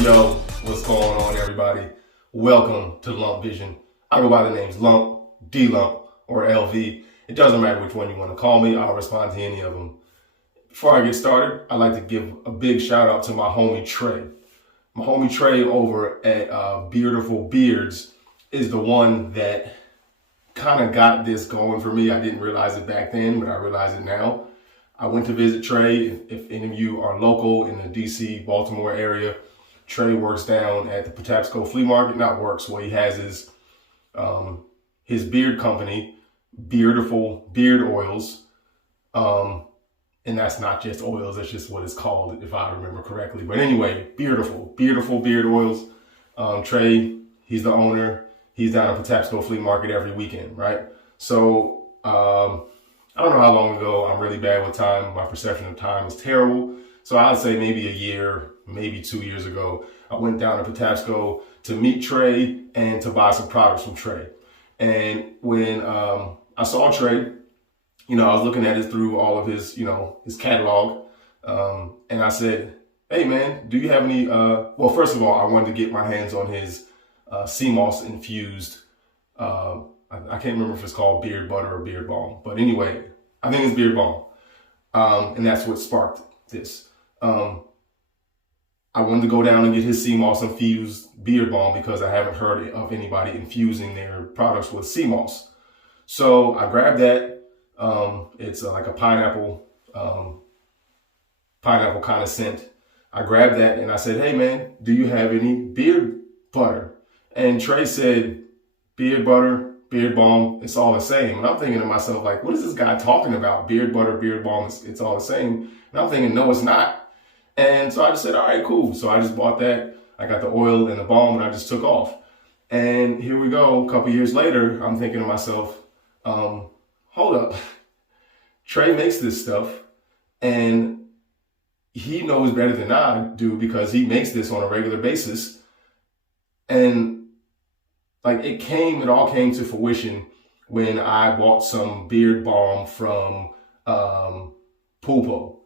Yo, what's going on, everybody? Welcome to Lump Vision. I go by the names Lump, D-Lump, or LV. It doesn't matter which one you want to call me. I'll respond to any of them. Before I get started, I'd like to give a big shout out to my homie Trey. My homie Trey over at Beardiful Beards is the one that kind of got this going for me. I didn't realize it back then, but I realize it now. I went to visit Trey. If any of you are local in the DC, Baltimore area, Trey works down at the Patapsco Flea Market. Not works, where he has his beard company, Beardiful Beard Oils. And that's not just oils, that's just what it's called, if I remember correctly. But anyway, Beardiful Beard Oils. Trey, he's the owner. He's down at Patapsco Flea Market every weekend, right? So, I don't know how long ago. I'm really bad with time. My perception of time is terrible. So I'd say maybe a year, maybe 2 years ago, I went down to Patapsco to meet Trey and to buy some products from Trey. And when I saw Trey, I was looking at it through all of his, his catalog. And I said, hey man, do you have any, well, first of all, I wanted to get my hands on his sea moss infused, I can't remember if it's called beard butter or beard balm, but anyway, I think it's beard balm. And that's what sparked this. I wanted to go down and get his sea moss infused beard balm because I haven't heard of anybody infusing their products with sea moss. So I grabbed that. It's like a pineapple kind of scent. I grabbed that and I said, hey man, do you have any beard butter? And Trey said, beard butter, beard balm, it's all the same. And I'm thinking to myself, like, what is this guy talking about? Beard butter, beard balm, it's all the same. And I'm thinking, no, it's not. And so I just said, all right, cool. So I just bought that. I got the oil and the balm and I just took off. And here we go. A couple years later, I'm thinking to myself, hold up. Trey makes this stuff and he knows better than I do because he makes this on a regular basis. And like it all came to fruition when I bought some beard balm from Pulpo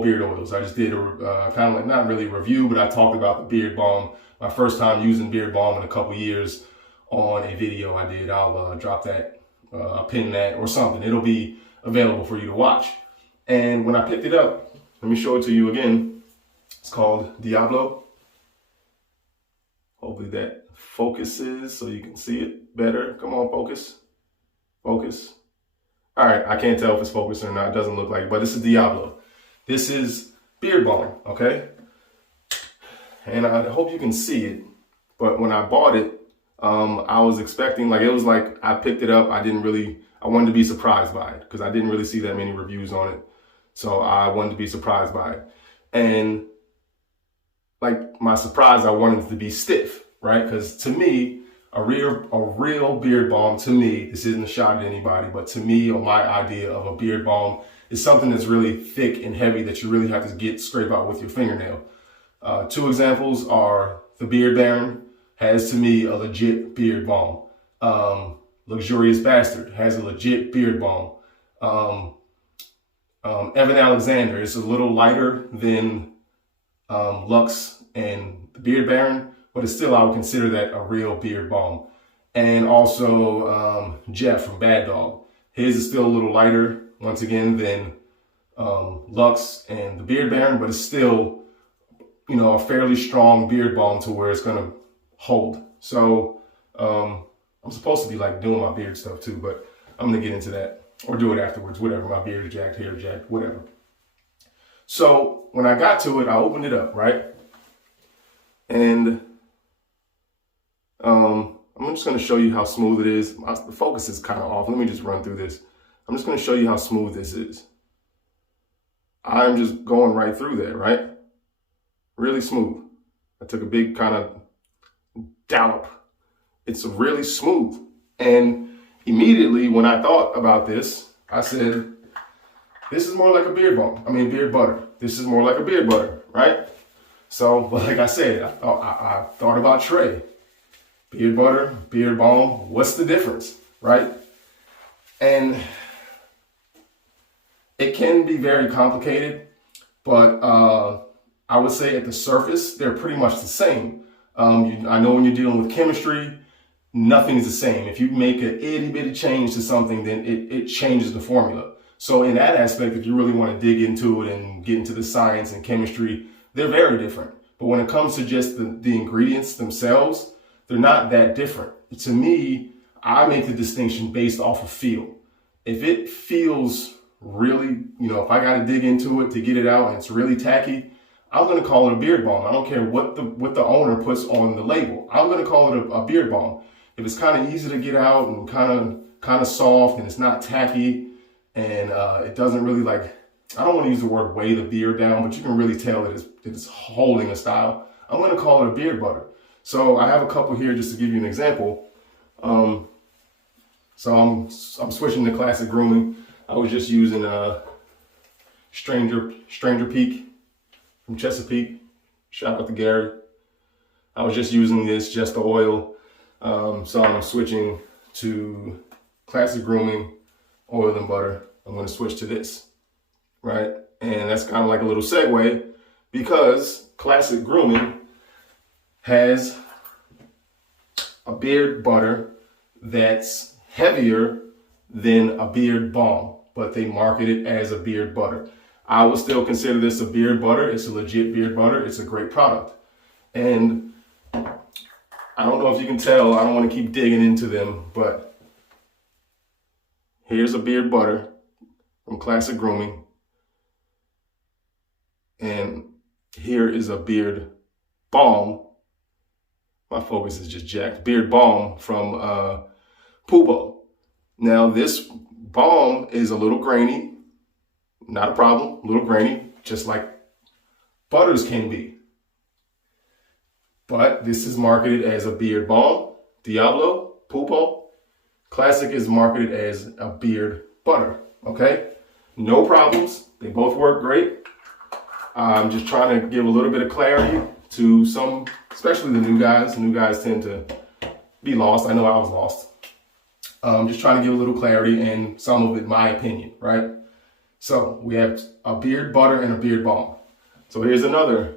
Beard Oils. I just did a kind of like, not really review, but I talked about the beard balm, my first time using beard balm in a couple years on a video I did. I'll drop that, pin that or something. It'll be available for you to watch. And when I picked it up, let me show it to you again. It's called Diablo. Hopefully that focuses so you can see it better. Come on, focus. Focus. All right, I can't tell if it's focused or not. It doesn't look like it, but this is Diablo. This is beard balm, okay? And I hope you can see it, but when I bought it, I was expecting, like, it was like I picked it up. I wanted to be surprised by it because I didn't really see that many reviews on it. So I wanted to be surprised by it. And like my surprise, I wanted it to be stiff, right? Because to me, a real beard balm, to me, this isn't a shot at anybody, but to me, or my idea of a beard balm is something that's really thick and heavy that you really have to scrape out with your fingernail. Two examples are the Beard Baron has, to me, a legit beard balm. Luxurious Bastard has a legit beard balm. Evan Alexander is a little lighter than Lux and the Beard Baron, but it's still, I would consider that a real beard balm. And also Jeff from Bad Dog. His is still a little lighter, once again, than Lux and the Beard Baron, but it's still, a fairly strong beard balm to where it's gonna hold. So I'm supposed to be like doing my beard stuff too, but I'm gonna get into that or do it afterwards, whatever. My beard is jacked, hair jacked, whatever. So when I got to it, I opened it up, right? And I'm just gonna show you how smooth it is. The focus is kind of off. Let me just run through this. I'm just gonna show you how smooth this is. I'm just going right through there, right? Really smooth. I took a big kind of dollop. It's really smooth. And immediately when I thought about this, I said, this is more like a beard balm. Beard butter. This is more like a beard butter, right? So, but like I said, I thought about Trey. Beard butter, beard balm, what's the difference, right? And it can be very complicated, but I would say at the surface, they're pretty much the same. I know when you're dealing with chemistry, nothing's the same. If you make an itty bitty change to something, then it changes the formula. So in that aspect, if you really want to dig into it and get into the science and chemistry, they're very different. But when it comes to just the ingredients themselves, they're not that different. To me, I make the distinction based off of feel. If it feels really, if I got to dig into it to get it out and it's really tacky, I'm going to call it a beard balm. I don't care what the owner puts on the label. I'm going to call it a beard balm. If it's kind of easy to get out and kind of soft and it's not tacky and it doesn't really I don't want to use the word weigh the beard down, but you can really tell that it's holding a style, I'm going to call it a beard butter. So I have a couple here just to give you an example. So I'm switching to classic grooming. I was just using Stranger Peak from Chesapeake. Shout out to Gary. I was just using this, just the oil. So I'm switching to classic grooming, oil and butter. I'm going to switch to this, right? And that's kind of like a little segue because classic grooming has a beard butter that's heavier than a beard balm, but they market it as a beard butter. I would still consider this a beard butter. It's a legit beard butter. It's a great product. And I don't know if you can tell, I don't want to keep digging into them, but here's a beard butter from Classic Grooming. And here is a beard balm. My focus is just jacked. Beard balm from Pubo. Now this balm is a little grainy. Not a problem, a little grainy, just like butters can be. But this is marketed as a beard balm. Diablo, Pupo. Classic is marketed as a beard butter, okay? No problems, they both work great. I'm just trying to give a little bit of clarity to some, especially the new guys. The new guys tend to be lost. I know I was lost. Just trying to give a little clarity and some of it my opinion, right? So we have a beard butter and a beard balm. So here's another,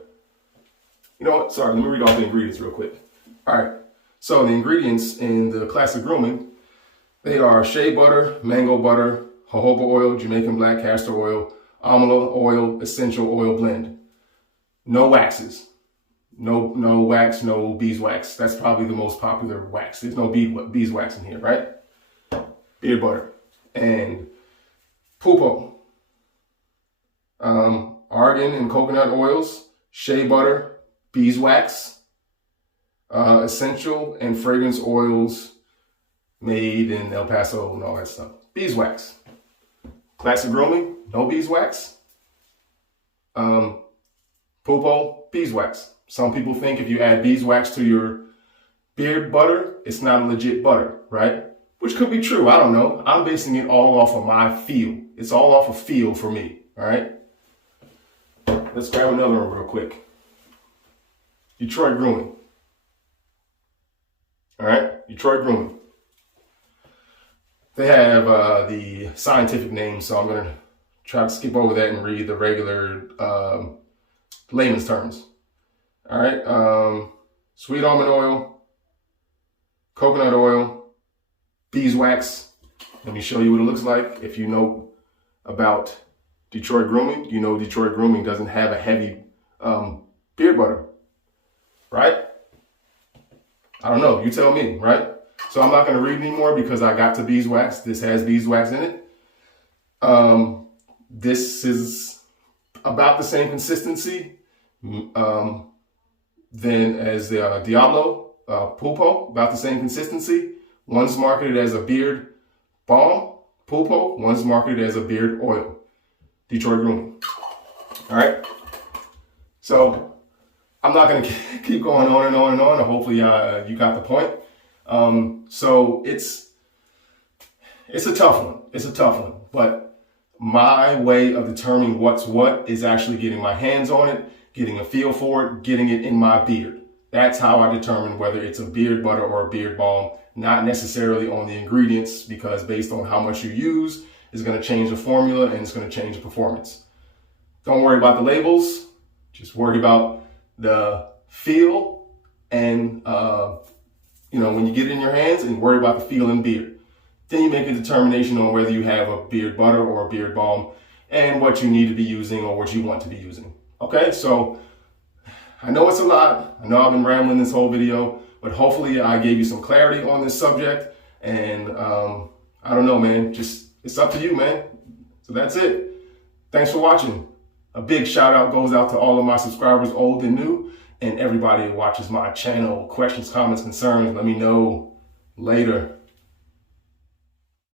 you know what, sorry, let me read off the ingredients real quick. All right, so the ingredients in the Classic Grooming, they are shea butter, mango butter, jojoba oil, Jamaican black castor oil, amla oil, essential oil blend. No waxes. No wax, no beeswax. That's probably the most popular wax. There's no beeswax in here, right? Beard butter. And Pupo. Argan and coconut oils, shea butter, beeswax, essential and fragrance oils made in El Paso and all that stuff. Beeswax. Classic Grooming, no beeswax. Pupo, beeswax. Some people think if you add beeswax to your beard butter, it's not a legit butter, right? Which could be true, I don't know. I'm basing it all off of my feel. It's all off of feel for me, all right? Let's grab another one real quick. Detroit Grooming. All right, Detroit Grooming. They have the scientific name, so I'm going to try to skip over that and read the regular layman's terms. All right, sweet almond oil, coconut oil, beeswax. Let me show you what it looks like. If you know about Detroit Grooming, you know Detroit Grooming doesn't have a heavy beard butter, right? I don't know, you tell me, right? So I'm not going to read anymore because I got to beeswax. This has beeswax in it. This is about the same consistency than as the Diablo Pupo, about the same consistency. One's marketed as a beard balm, Pupo. One's marketed as a beard oil, Detroit Grooming. All right. So I'm not going to keep going on and on and on. Hopefully you got the point. So it's a tough one. It's a tough one. But my way of determining what's what is actually getting my hands on it, getting a feel for it, getting it in my beard. That's how I determine whether it's a beard butter or a beard balm, not necessarily on the ingredients, because based on how much you use is going to change the formula and it's going to change the performance. Don't worry about the labels. Just worry about the feel and, when you get it in your hands, and worry about the feel and beard. Then you make a determination on whether you have a beard butter or a beard balm and what you need to be using or what you want to be using. Okay, so I know it's a lot. I know I've been rambling this whole video, but hopefully I gave you some clarity on this subject. And I don't know, man, it's up to you, man. So that's it. Thanks for watching. A big shout out goes out to all of my subscribers, old and new, and everybody who watches my channel. Questions, comments, concerns, let me know later.